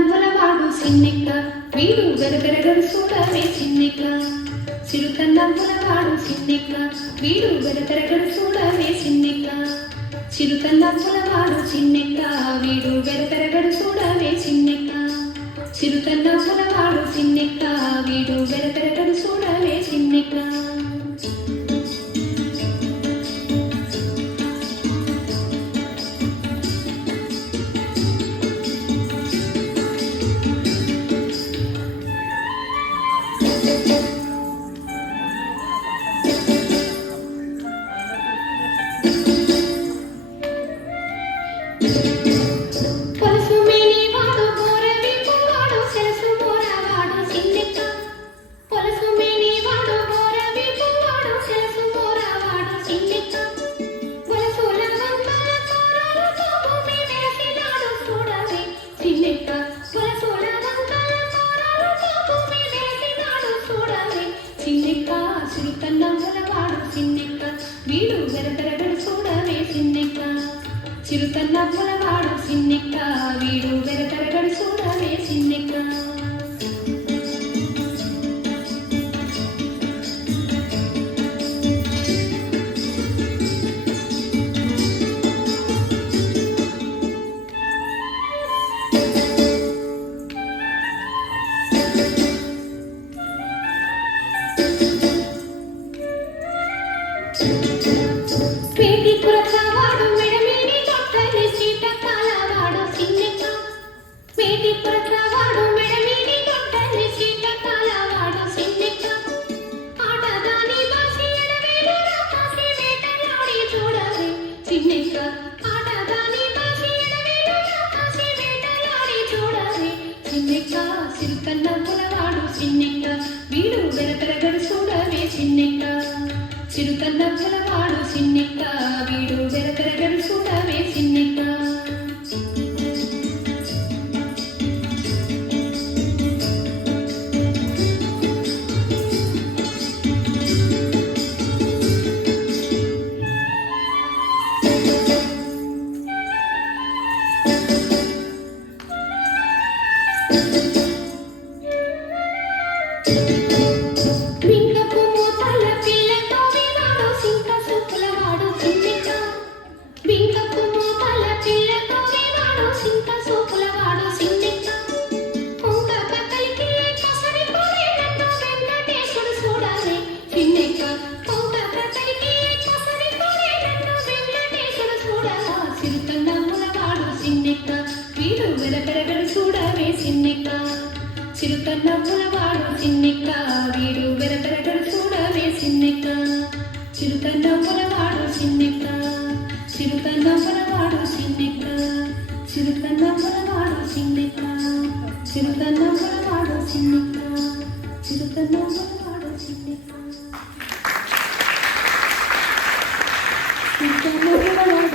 చిరుతన్నవ్వులవాడు సిన్నెక్క వీడు గరగరగరు చూడవే సిన్నెక్క చిరుతన్నవ్వులవాడు సిన్నెక్క వీడు గరగరగరు చూడవే సిన్నెక్క చిరుతన్నవ్వులవాడు సిన్నెక్క వీడు గరగరగరు చూడవే సిన్నెక్క చిరుతన్నవ్వులవాడు సిన్నెక్క వీడు గరగరగరు చూడవే సిన్నెక్క చిరుతన్నవ్వులవాడు సిన్నెక్క వీడు గరగరగరు చూడవే సిన్నెక్క చిరుతన్నవ్వులవాడు సిన్నెక్క వీడు గరగరగరు చూడవే సిన్నెక్క పేటి పురతవాడు మెడమేని దొట్టని చీటకాలవాడు సిన్నెక్క పేటి పురతవాడు మెడమేని దొట్టని చీటకాలవాడు సిన్నెక్క ఆటదాని బాసి ఎడవేలు రాకాసి వేటలాడి చూడవే సిన్నెక్క ఆటదాని బాసి ఎడవేలు రాకాసి వేటలాడి చూడవే సిన్నెక్క చిరుతన్నవ్వులవాడు సిన్నెక్క వీడు గరగరగరు చూడవే సిన్నెక్క చిరుతన్నవ్వులవాడు సిన్నెక్క వీడు గరగరగరు చూడవే సిన్నెక్క వీడు గరగరగరు చూడవే సిన్నెక్క చిరుతన్నవ్వులవాడు సిన్నెక్క వీడు గరగరగరు చూడవే సిన్నెక్క చిరుతన్నవ్వులవాడు సిన్నెక్క చిరుతన్నవ్వులవాడు సిన్నెక్క చిరుతన్నవ్వులవాడు సిన్నెక్క చిరుతన్నవ్వులవాడు సిన్నెక్క చిరుతన్నవ్వులవాడు సిన్నెక్క చిరుతన్నవ్వులవాడు